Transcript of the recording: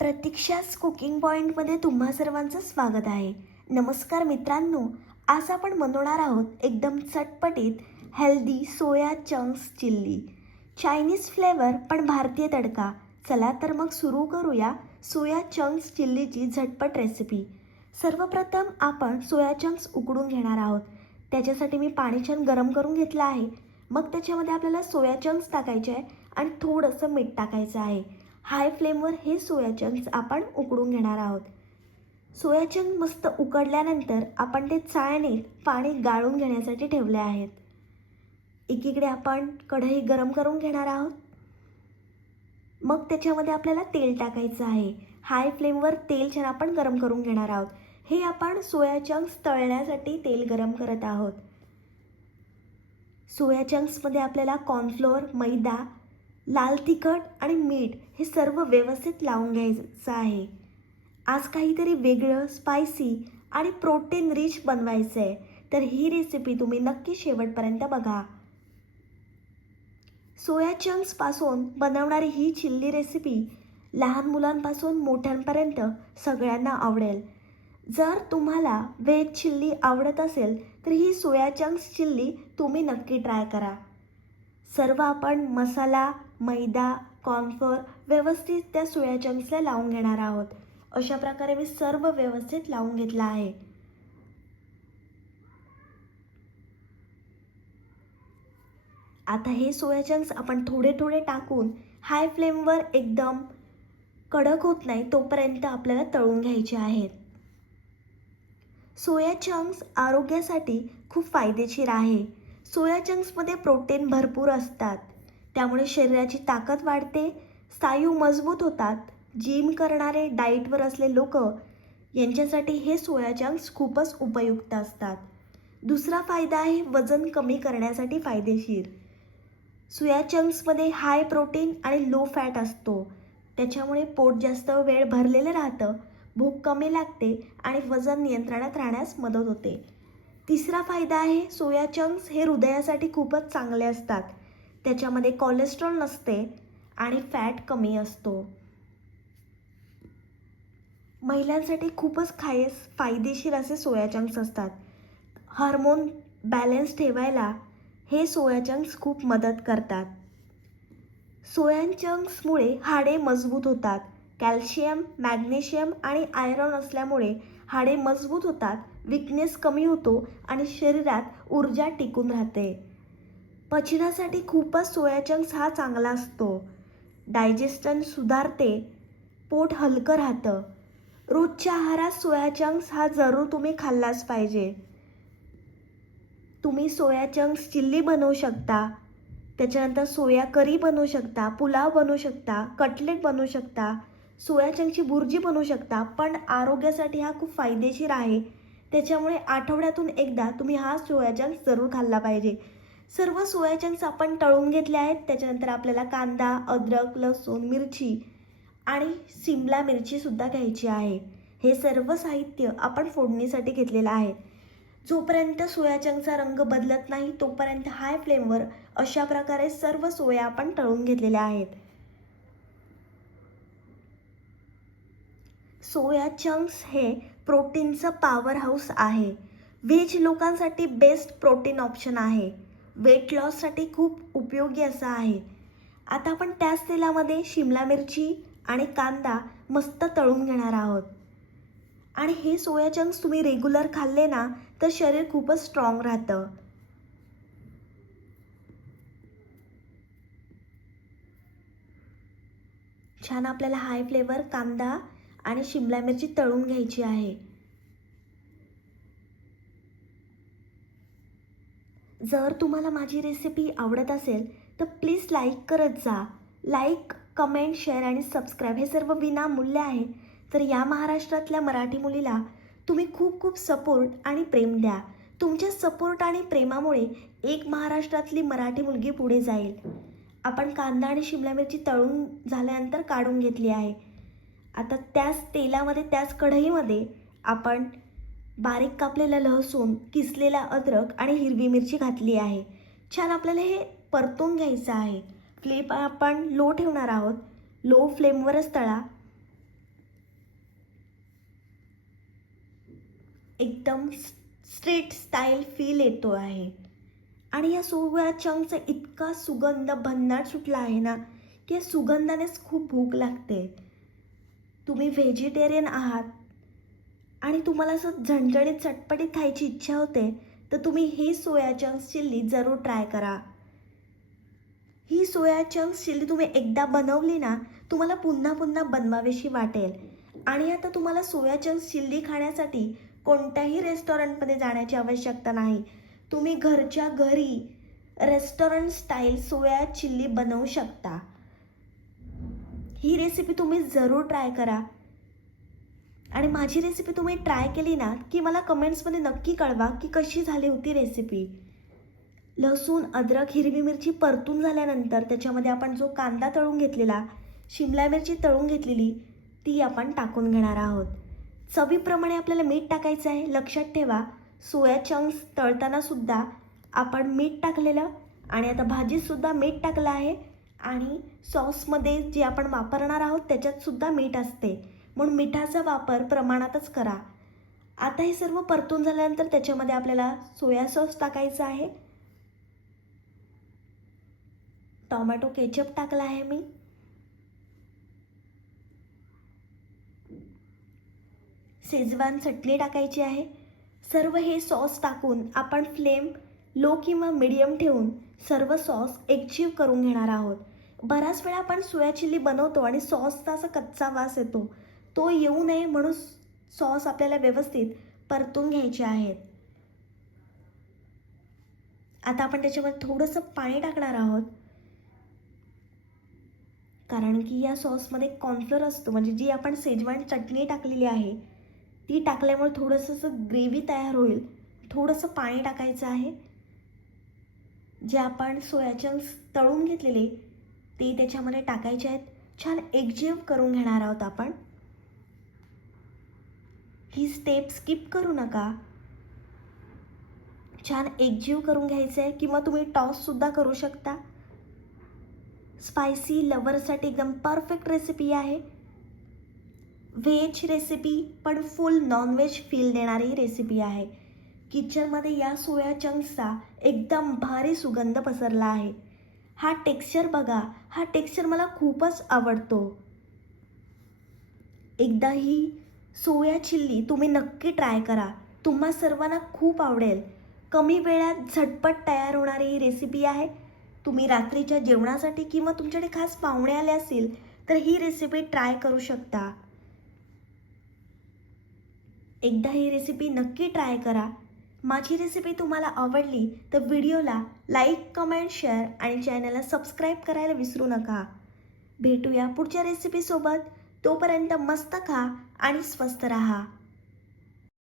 प्रतीक्षाच cooking पॉईंटमध्ये तुम्हा सर्वांचं स्वागत आहे. नमस्कार मित्रांनो, आज आपण बनवणार आहोत एकदम चटपटीत healthy soya chunks chilli. Chinese flavour पण भारतीय तडका. चला तर मग सुरू करूया सोया चंक्स चिल्लीची झटपट रेसिपी. सर्वप्रथम आपण सोया चंक्स उकडून घेणार आहोत. त्याच्यासाठी मी पाणी छान गरम करून घेतलं आहे. मग त्याच्यामध्ये आपल्याला सोया चंक्स टाकायचे आहे आणि थोडंसं मीठ टाकायचं आहे. हाय फ्लेमवर हे सोया चंक्स आपण उकडून घेणार आहोत. सोया चंक्स मस्त उकडल्यानंतर आपण ते चाळणीत पाणी गाळून घेण्यासाठी ठेवले आहेत. एकीकडे आपण कढई गरम करून घेणार आहोत. मग त्याच्यामध्ये आपल्याला तेल टाकायचं आहे. हाय फ्लेमवर तेल छान आपण गरम करून घेणार आहोत. हे आपण सोया चंक्स तळण्यासाठी तेल गरम करत आहोत. सोया चंक्समध्ये आपल्याला कॉर्नफ्लोअर, मैदा, लाल तिखट आणि मीठ हे सर्व व्यवस्थित लावून घ्यायचं आहे. आज काहीतरी वेगळं, स्पायसी आणि प्रोटीन रिच बनवायचं आहे, तर ही रेसिपी तुम्ही नक्की शेवटपर्यंत बघा. सोया चंक्सपासून बनवणारी ही चिल्ली रेसिपी लहान मुलांपासून मोठ्यांपर्यंत सगळ्यांना आवडेल. जर तुम्हाला व्हेज चिल्ली आवडत असेल तर ही सोया चंक्स चिल्ली तुम्ही नक्की ट्राय करा. सर्व आपण मसाला, मैदा, कॉर्नफ्लोअर व्यवस्थित त्या सोया चंक्सला लावून घेणार आहोत. अशा प्रकारे मी सर्व व्यवस्थित लावून घेतलं आहे. आता हे सोया चंक्स आपण थोडे थोडे टाकून हाय फ्लेमवर एकदम कडक होत नाही तोपर्यंत आपल्याला तळून घ्यायचे आहेत. सोया चंक्स आरोग्यासाठी खूप फायदेशीर आहे. सोया चंक्समध्ये प्रोटीन भरपूर असतात, त्यामुळे शरीराची ताकद वाढते, स्नायू मजबूत होतात. जिम करणारे, डाएटवर असले लोक यांच्यासाठी हे सोया चंक्स खूपच उपयुक्त असतात. दुसरा फायदा आहे वजन कमी करण्यासाठी फायदेशीर. सोया चंक्समध्ये हाय प्रोटीन आणि लो फॅट असतो, त्याच्यामुळे पोट जास्त वेळ भरलेलं राहतं, भूक कमी लागते आणि वजन नियंत्रणात राहण्यास मदत होते. तिसरा फायदा आहे सोया चंक्स हे हृदयासाठी खूपच चांगले असतात. त्याच्यामध्ये कोलेस्ट्रॉल नसते आणि फॅट कमी असतो. महिलांसाठी खूपच फायदेशीर असे सोया चंक्स असतात. हार्मोन बॅलन्स ठेवायला हे सोया चंक्स खूप मदत करतात. सोया चंक्समुळे हाडे मजबूत होतात. कॅल्शियम, मॅग्नेशियम आणि आयरन असल्यामुळे हाडे मजबूत होतात, विकनेस कमी होतो आणि शरीरात ऊर्जा टिकून राहते. पचनासाठी खूपच सोया चंक्स हा चांगला असतो. डायजेशन सुधारते, पोट हलकं राहतं. रोजच्या आहारात सोया चंक्स हा जरूर तुम्ही खाल्लाच पाहिजे. तुम्ही सोया चंक्स चिल्ली बनवू शकता, त्याच्यानंतर सोया करी बनवू शकता, पुलाव बनवू शकता, कटलेट बनवू शकता, सोया चंक्सची भुर्जी बनवू शकता. पण आरोग्यासाठी हा खूप फायदेशीर आहे, त्याच्यामुळे आठवड्यातून एकदा तुम्ही हा सोया चंक्स जरूर खाल्ला पाहिजे. सर्व सोया चंक्स आपण तळून घेतले आहेत. त्याच्यानंतर आपल्याला कांदा, अद्रक, लसूण, मिरची आणि सिमला मिरचीसुद्धा घ्यायची आहे. हे सर्व साहित्य आपण फोडणीसाठी घेतलेलं आहे. जोपर्यंत सोया चंक्सचा रंग बदलत नाही तोपर्यंत हाय फ्लेमवर अशा प्रकारे सर्व सोया आपण तळून घेतलेल्या आहेत. सोया चंक्स हे प्रोटीनचं पॉवर हाऊस आहे. व्हेज लोकांसाठी बेस्ट प्रोटीन ऑप्शन आहे. वेट लॉससाठी खूप उपयोगी असं आहे. आता आपण त्याच तेलामध्ये शिमला मिरची आणि कांदा मस्त तळून घेणार आहोत. आणि हे सोया चंक्स तुम्ही रेग्युलर खाल्ले ना तर शरीर खूपच स्ट्रॉंग राहतं. छान आपल्याला हाय फ्लेवर कांदा आणि शिमला मिरची तळून घ्यायची आहे. जर तुम्हाला माझी रेसिपी आवडत असेल तर प्लीज लाईक करत जा. लाईक, कमेंट, शेअर आणि सबस्क्राईब हे सर्व विनामूल्य आहे. तर या महाराष्ट्रातल्या मराठी मुलीला तुम्ही खूप खूप सपोर्ट आणि प्रेम द्या. तुमच्या सपोर्ट आणि प्रेमामुळे एक महाराष्ट्रातली मराठी मुलगी पुढे जाईल. आपण कांदा आणि शिमला मिरची तळून झाल्यानंतर काढून घेतली आहे. आता त्याच तेलामध्ये, त्याच कढईमध्ये आपण बारीक कापलेला लसूण, किसलेला अद्रक आणि हिरवी मिरची घातली आहे. छान आपल्याला हे परतून घ्यायचं आहे. फ्लेम आपण लो ठेवणार आहोत. लो फ्लेमवरच तळा. एकदम स्ट्रीट स्टाईल फील येतो आहे. आणि या सोया चंक्सचा इतका सुगंध भन्नाट सुटला आहे ना, की या सुगंधानेच खूप भूक लागते. तुम्ही व्हेजिटेरियन आहात आणि तुम्हाला असं झणझणीत चटपटीत खायची इच्छा होते, तर तुम्ही ही सोया चंक्स चिल्ली जरूर ट्राय करा. ही सोया चंक्स चिल्ली तुम्ही एकदा बनवली ना, तुम्हाला पुन्हा पुन्हा बनवावीशी वाटेल. आणि आता तुम्हाला सोया चंक्स चिल्ली खाण्यासाठी कोणत्याही रेस्टॉरंटमध्ये जाण्याची आवश्यकता नाही. तुम्ही घरच्या घरी रेस्टॉरंट स्टाईल सोया चिल्ली बनवू शकता. ही रेसिपी तुम्ही जरूर ट्राय करा. आणि माझी रेसिपी तुम्ही ट्राय केली ना, की मला कमेंट्समध्ये नक्की कळवा की कशी झाली होती रेसिपी. लसूण, अद्रक, हिरवी मिरची परतून झाल्यानंतर त्याच्यामध्ये आपण जो कांदा तळून घेतलेला, शिमला मिरची तळून घेतलेली, ती आपण टाकून घेणार आहोत. चवीप्रमाणे आपल्याला मीठ टाकायचं आहे. लक्षात ठेवा, सोया चंक्स तळताना सुद्धा आपण मीठ टाकलेलं आणि आता भाजीतसुद्धा मीठ टाकलं आहे आणि सॉसमध्ये जे आपण वापरणार आहोत त्याच्यातसुद्धा मीठ असते, म्हणून मिठाचा वापर प्रमाणातच करा. आता हे सर्व परतून झाल्यानंतर त्याच्यामध्ये आपल्याला सोया सॉस टाकायचं आहे. टोमॅटो केचप टाकला आहे मी. शेजवान चटणी टाकायची आहे. सर्व हे सॉस टाकून आपण फ्लेम लो किंवा मीडियम ठेवून सर्व सॉस एकजीव करून घेणार आहोत. बराच वेळा आपण सोया चिल्ली बनवतो आणि सॉसचा असा कच्चा वास येतो, तो येऊ नये म्हणून सॉस आपल्याला व्यवस्थित परतून घ्यायचे आहेत. आता आपण त्याच्यामध्ये थोडंसं पाणी टाकणार आहोत, कारण की या सॉसमध्ये कॉर्नफ्लोअर असतो, म्हणजे जी आपण शेजवान चटणी टाकलेली आहे ती टाकल्यामुळे थोडंसं ग्रेव्ही तयार होईल. थोडंसं पाणी टाकायचं आहे. जे आपण सोया चंक्स तळून घेतलेले ते त्याच्यामध्ये टाकायचे आहेत. छान एकजीव करून घेणार आहोत आपण. ही स्टेप स्किप करू नका. छान एकजीव करून घ्यायचं आहे, किंवा तुम्ही टॉससुद्धा करू शकता. स्पायसी लवरसाठी एकदम परफेक्ट रेसिपी आहे. व्हेज रेसिपी पण फुल नॉनव्हेज फील देणारी रेसिपी आहे. किचनमध्ये या सोया चंक्सचा एकदम भारी सुगंध पसरला आहे. हा टेक्स्चर बघा, हा टेक्स्चर मला खूपच आवडतो. एकदा ही सोया चिल्ली तुम्ही नक्की ट्राय करा. तुम्हा सर्वांना खूप आवडेल. कमी वेळात झटपट तयार होणारी ही रेसिपी आहे. तुम्ही रात्रीच्या जेवणासाठी किंवा तुमच्याकडे खास पाहुणे आले असतील तर ही रेसिपी ट्राय करू शकता. एकदा ही रेसिपी नक्की ट्राय करा. माझी रेसिपी तुम्हाला आवडली तर व्हिडिओला लाईक, कमेंट, शेअर आणि चॅनलला सबस्क्राईब करायला विसरू नका. भेटूया पुढच्या रेसिपीसोबत. तोपर्यंत मस्त खा आणि स्वस्त रहा.